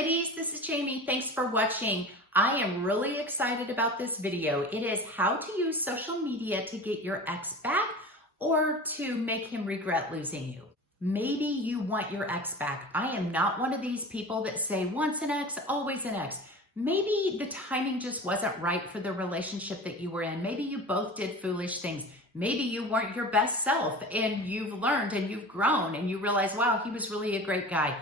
ladies, this is Jamie. Thanks for watching. I am really excited about this video. It is how to use social media to get your ex back or to make him regret losing you. Maybe you want your ex back. I am not one of these people that say once an ex, always an ex. Maybe the timing just wasn't right for the relationship that you were in. Maybe you both did foolish things. Maybe you weren't your best self and you've learned and you've grown and you realize, wow, he was really a great guy.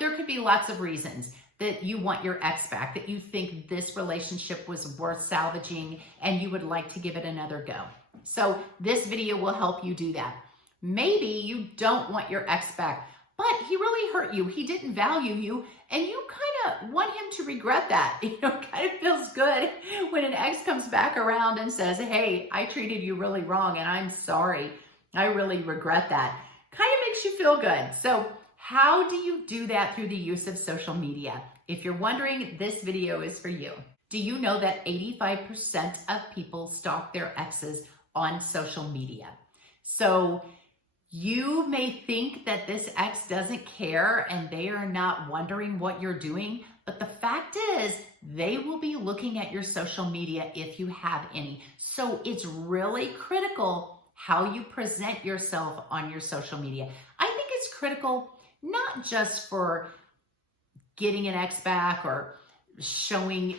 There could be lots of reasons that you want your ex back, that you think this relationship was worth salvaging and you would like to give it another go. So this video will help you do that. Maybe you don't want your ex back, but he really hurt you. He didn't value you and you kind of want him to regret that. It kind of feels good when an ex comes back around and says, hey, I treated you really wrong and I'm sorry. I really regret that. Kind of makes you feel good. So how do you do that through the use of social media? If you're wondering, this video is for you. Do you know that 85% of people stalk their exes on social media? So you may think that this ex doesn't care and they are not wondering what you're doing, but the fact is they will be looking at your social media if you have any. So it's really critical how you present yourself on your social media. I think it's critical not just for getting an ex back or showing,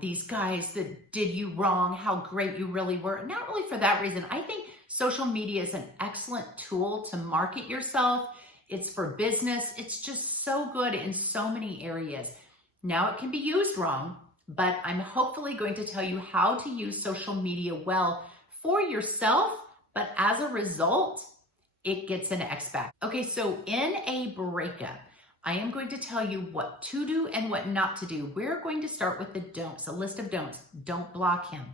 these guys that did you wrong, how great you really were. Not really for that reason. I think social media is an excellent tool to market yourself. It's for business. It's just so good in so many areas. Now it can be used wrong, but I'm hopefully going to tell you how to use social media well for yourself, but as a result, it gets an ex back. Okay, so in a breakup, I am going to tell you what to do and what not to do. We're going to start with the don'ts, a list of don'ts. Don't block him.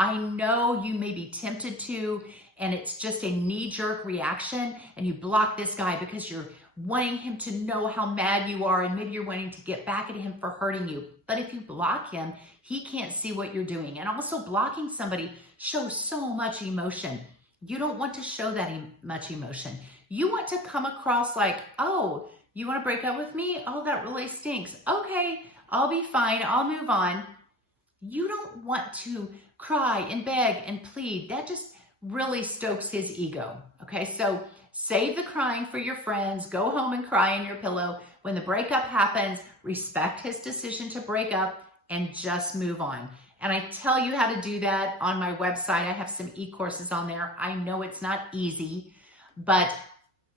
I know you may be tempted to, and it's just a knee-jerk reaction, and you block this guy because you're wanting him to know how mad you are, and maybe you're wanting to get back at him for hurting you. But if you block him, he can't see what you're doing. And also blocking somebody shows so much emotion. You don't want to show that much emotion. You want to come across like, oh, you want to break up with me? Oh, that really stinks. Okay, I'll be fine. I'll move on. You don't want to cry and beg and plead. That just really stokes his ego. Okay, so save the crying for your friends. Go home and cry in your pillow. When the breakup happens, respect his decision to break up and just move on. And I tell you how to do that on my website. I have some e-courses on there. I know it's not easy, but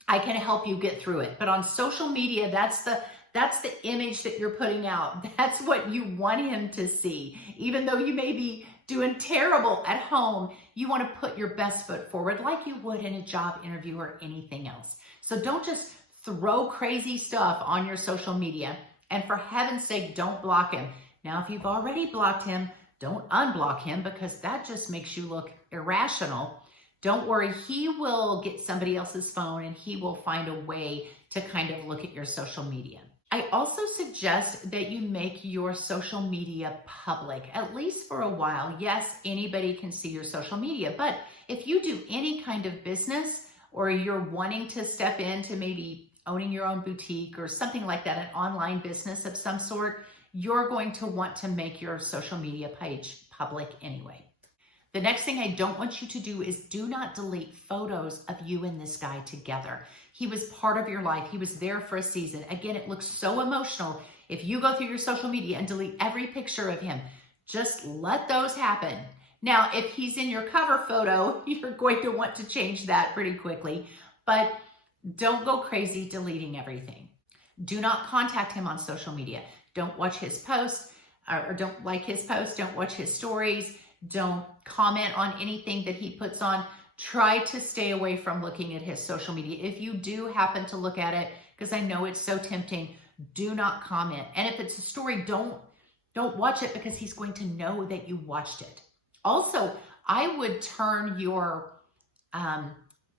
I can help you get through it. But on social media, that's the image that you're putting out. That's what you want him to see. Even though you may be doing terrible at home, you want to put your best foot forward like you would in a job interview or anything else. So don't just throw crazy stuff on your social media. And for heaven's sake, don't block him. Now, if you've already blocked him, don't unblock him because that just makes you look irrational. Don't worry, he will get somebody else's phone and he will find a way to kind of look at your social media. I also suggest that you make your social media public, at least for a while. Yes, anybody can see your social media, but if you do any kind of business or you're wanting to step into maybe owning your own boutique or something like that, an online business of some sort, you're going to want to make your social media page public anyway. The next thing I don't want you to do is do not delete photos of you and this guy together. He was part of your life. He was there for a season. Again, it looks so emotional. If you go through your social media and delete every picture of him, just let those happen. Now, if he's in your cover photo, you're going to want to change that pretty quickly, but don't go crazy deleting everything. Do not contact him on social media. Don't watch his posts or don't like his posts. Don't watch his stories. Don't comment on anything that he puts on. Try to stay away from looking at his social media. If you do happen to look at it, because I know it's so tempting, do not comment. And if it's a story, don't watch it because he's going to know that you watched it. Also, I would turn your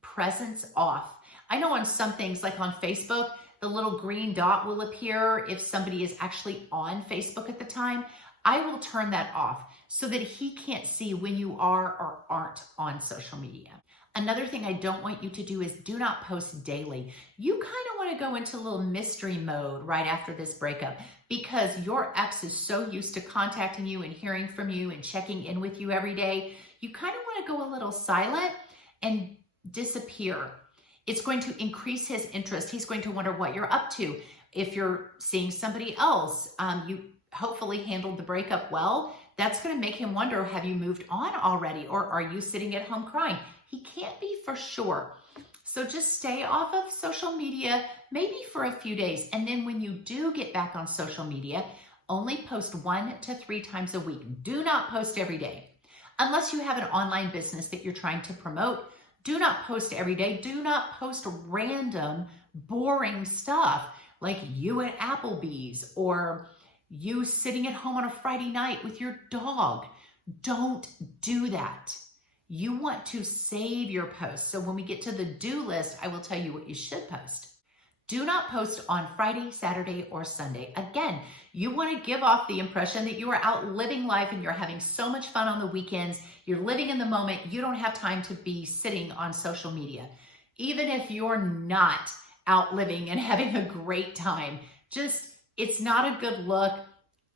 presence off. I know on some things like on Facebook, the little green dot will appear if somebody is actually on Facebook at the time. I will turn that off so that he can't see when you are or aren't on social media. Another thing I don't want you to do is do not post daily. You kind of want to go into a little mystery mode right after this breakup because your ex is so used to contacting you and hearing from you and checking in with you every day. You kind of want to go a little silent and disappear. It's going to increase his interest. He's going to wonder what you're up to. If you're seeing somebody else, you hopefully handled the breakup well. That's going to make him wonder, have you moved on already? Or are you sitting at home crying? He can't be for sure. So just stay off of social media, maybe for a few days. And then when you do get back on social media, only post 1 to 3 times a week. Do not post every day. Unless you have an online business that you're trying to promote, do not post every day. Do not post random, boring stuff like you at Applebee's or you sitting at home on a Friday night with your dog. Don't do that. You want to save your posts. So when we get to the do list, I will tell you what you should post. Do not post on Friday, Saturday, or Sunday. Again, you want to give off the impression that you are out living life and you're having so much fun on the weekends. You're living in the moment. You don't have time to be sitting on social media. Even if you're not out living and having a great time, it's not a good look.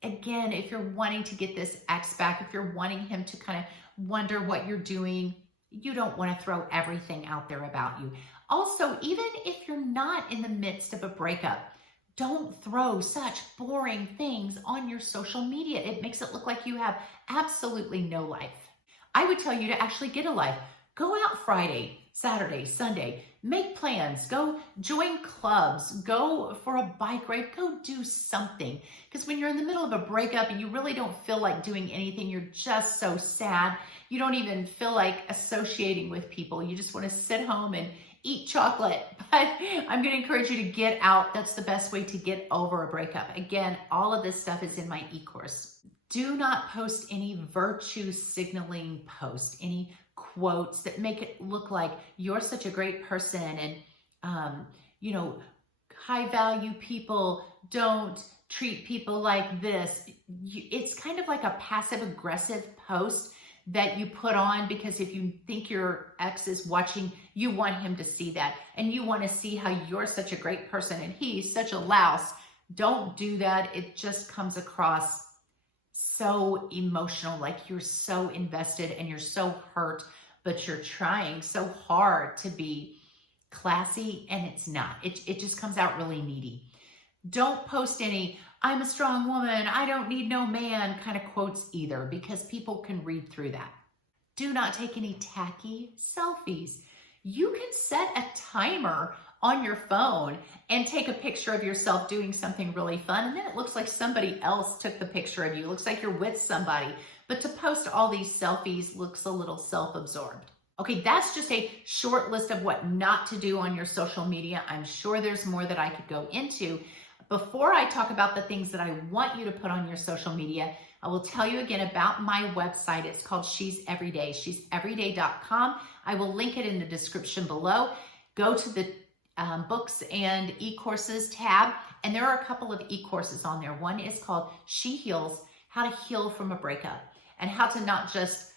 Again, if you're wanting to get this ex back, if you're wanting him to kind of wonder what you're doing, you don't want to throw everything out there about you. Also, even if you're not in the midst of a breakup, don't throw such boring things on your social media. It makes it look like you have absolutely no life. I would tell you to actually get a life. Go out Friday, Saturday, Sunday, make plans, go join clubs, go for a bike ride, go do something. Because when you're in the middle of a breakup and you really don't feel like doing anything, you're just so sad. You don't even feel like associating with people. You just want to sit home and eat chocolate. But I'm going to encourage you to get out. That's the best way to get over a breakup. Again, all of this stuff is in my e-course. Do not post any virtue signaling posts, any quotes that make it look like you're such a great person and, high value people don't treat people like this. It's kind of like a passive aggressive post that you put on because if you think your ex is watching, you want him to see that and you want to see how you're such a great person and he's such a louse. Don't do that. It just comes across so emotional, like you're so invested and you're so hurt, but you're trying so hard to be classy and it's not. It just comes out really needy. Don't post any, I'm a strong woman, I don't need no man kind of quotes either because people can read through that. Do not take any tacky selfies. You can set a timer on your phone and take a picture of yourself doing something really fun and then it looks like somebody else took the picture of you. It looks like you're with somebody. But to post all these selfies looks a little self-absorbed. Okay, that's just a short list of what not to do on your social media. I'm sure there's more that I could go into. Before I talk about the things that I want you to put on your social media, I will tell you again about my website. It's called She's Everyday, she'severyday.com. I will link it in the description below. Go to the books and e-courses tab, and there are a couple of e-courses on there. One is called She Heals, How to Heal from a Breakup, and how to not just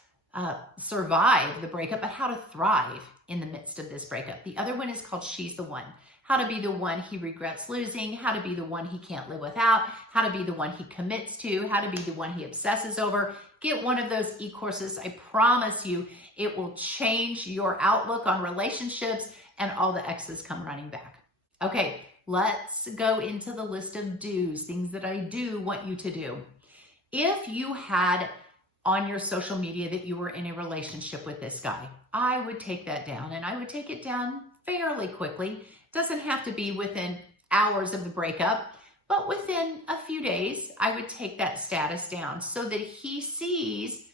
survive the breakup, but how to thrive in the midst of this breakup. The other one is called She's the One, how to be the one he regrets losing, how to be the one he can't live without, how to be the one he commits to, how to be the one he obsesses over. Get one of those e-courses. I promise you, it will change your outlook on relationships and all the exes come running back. Okay, let's go into the list of do's, things that I do want you to do. If you had on your social media that you were in a relationship with this guy, I would take that down and I would take it down fairly quickly. It doesn't have to be within hours of the breakup, but within a few days, I would take that status down so that he sees,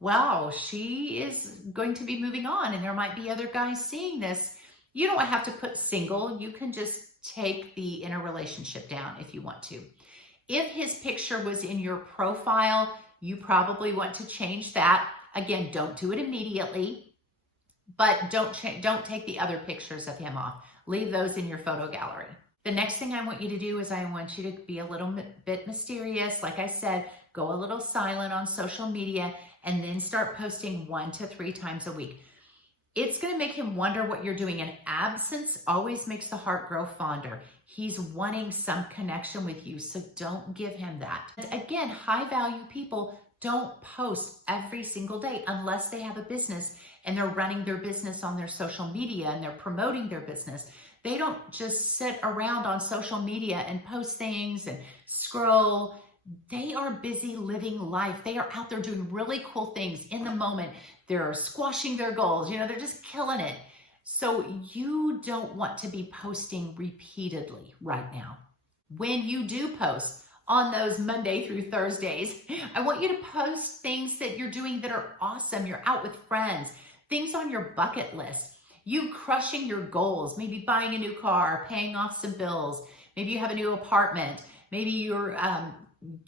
wow, she is going to be moving on and there might be other guys seeing this. You don't have to put single. You can just take the in a relationship down if you want to. If his picture was in your profile, you probably want to change that. Again, don't do it immediately, but don't take the other pictures of him off. Leave those in your photo gallery. The next thing I want you to do is I want you to be a little bit mysterious. Like I said, go a little silent on social media and then start posting 1 to 3 times a week. It's going to make him wonder what you're doing. And absence always makes the heart grow fonder. He's wanting some connection with you, so don't give him that. And again, high value people don't post every single day unless they have a business and they're running their business on their social media and they're promoting their business. They don't just sit around on social media and post things and scroll. They are busy living life. They are out there doing really cool things in the moment. They're squashing their goals. They're just killing it. So you don't want to be posting repeatedly right now. When you do post on those Monday through Thursdays, I want you to post things that you're doing that are awesome. You're out with friends, things on your bucket list, you crushing your goals, maybe buying a new car, paying off some bills. Maybe you have a new apartment. Maybe you're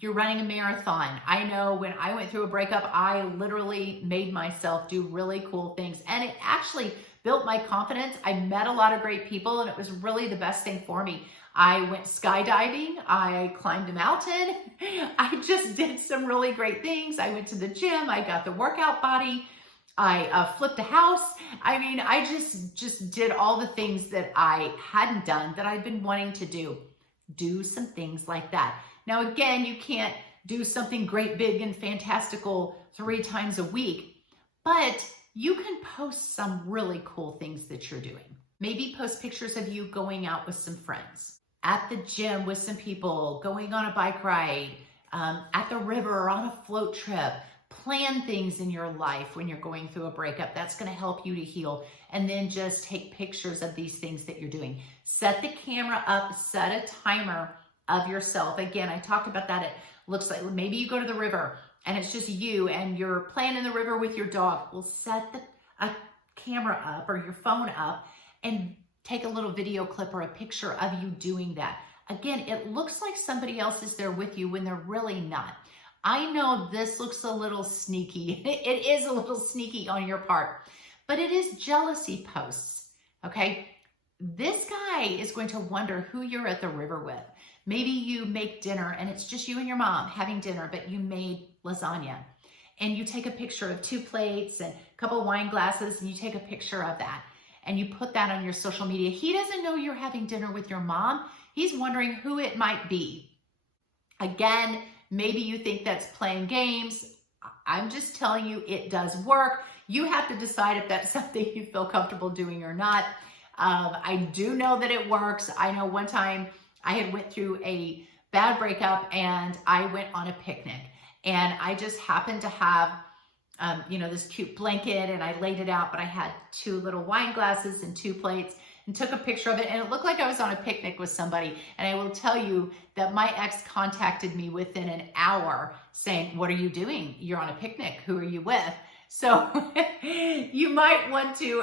running a marathon. I know when I went through a breakup, I literally made myself do really cool things, and it actually built my confidence. I met a lot of great people, and it was really the best thing for me. I went skydiving. I climbed a mountain. I just did some really great things. I went to the gym. I got the workout body. I flipped a house. I mean, I just did all the things that I hadn't done that I've been wanting to do. Do some things like that. Now, again, you can't do something great, big, and fantastical 3 times a week, but you can post some really cool things that you're doing. Maybe post pictures of you going out with some friends, at the gym with some people, going on a bike ride, at the river or on a float trip. Plan things in your life when you're going through a breakup. That's going to help you to heal. And then just take pictures of these things that you're doing. Set the camera up, set a timer of yourself. Again, I talked about that. It looks like maybe you go to the river and it's just you and you're playing in the river with your dog. Well, set a camera up or your phone up and take a little video clip or a picture of you doing that. Again, it looks like somebody else is there with you when they're really not. I know this looks a little sneaky. It is a little sneaky on your part, but it is jealousy posts, okay? This guy is going to wonder who you're at the river with. Maybe you make dinner and it's just you and your mom having dinner, but you made lasagna. And you take a picture of 2 plates and a couple of wine glasses, and you take a picture of that. And you put that on your social media. He doesn't know you're having dinner with your mom. He's wondering who it might be. Again, maybe you think that's playing games. I'm just telling you it does work. You have to decide if that's something you feel comfortable doing or not. I do know that it works. I know one time I had went through a bad breakup and I went on a picnic, and I just happened to have this cute blanket, and I laid it out, but I had 2 little wine glasses and 2 plates, and took a picture of it, and it looked like I was on a picnic with somebody. And I will tell you that my ex contacted me within an hour saying, "What are you doing? You're on a picnic. Who are you with?" So you might want to,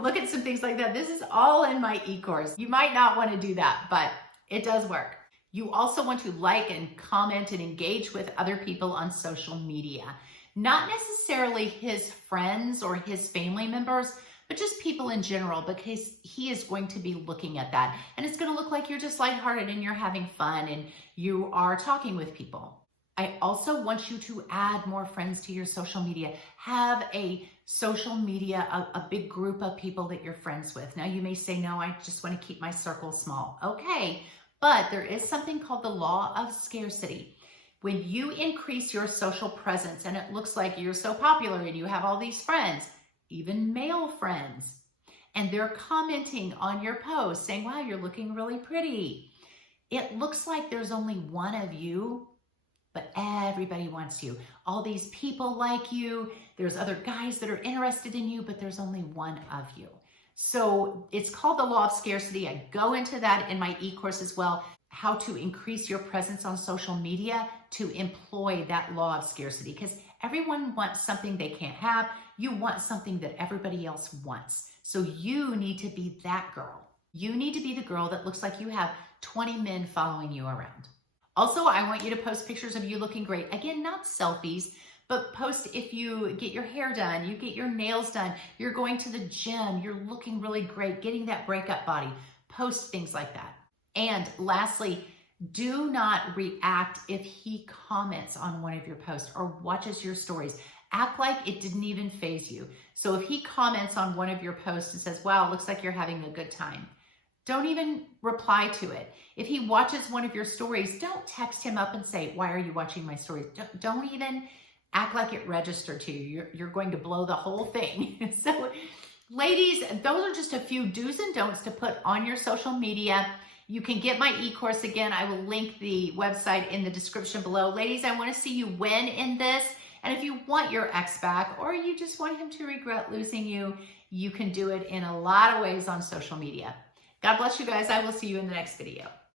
look at some things like that. This is all in my e-course. You might not want to do that, but it does work. You also want to like and comment and engage with other people on social media. Not necessarily his friends or his family members, but just people in general, because he is going to be looking at that. And it's going to look like you're just lighthearted and you're having fun and you are talking with people. I also want you to add more friends to your social media. Have a social media, a big group of people that you're friends with. Now you may say, "No, I just want to keep my circle small." Okay, but there is something called the law of scarcity. When you increase your social presence and it looks like you're so popular and you have all these friends, even male friends, and they're commenting on your post saying, "Wow, you're looking really pretty." It looks like there's only one of you, but everybody wants you. All these people like you. There's other guys that are interested in you, but there's only one of you. So it's called the law of scarcity. I go into that in my e-course as well, how to increase your presence on social media to employ that law of scarcity, because everyone wants something they can't have. You want something that everybody else wants. So you need to be that girl. You need to be the girl that looks like you have 20 men following you around. Also, I want you to post pictures of you looking great. Again, not selfies, but post if you get your hair done, you get your nails done, you're going to the gym, you're looking really great, getting that breakup body. Post things like that. And lastly, do not react if he comments on one of your posts or watches your stories. Act like it didn't even faze you. So if he comments on one of your posts and says, wow, it looks like you're having a good time, don't even reply to it. If he watches one of your stories, don't text him up and say, why are you watching my stories? Don't even act like it registered to you. You're going to blow the whole thing. So ladies, those are just a few do's and don'ts to put on your social media. You can get my e-course again. I will link the website in the description below. Ladies, I want to see you win in this. And if you want your ex back, or you just want him to regret losing you, you can do it in a lot of ways on social media. God bless you guys. I will see you in the next video.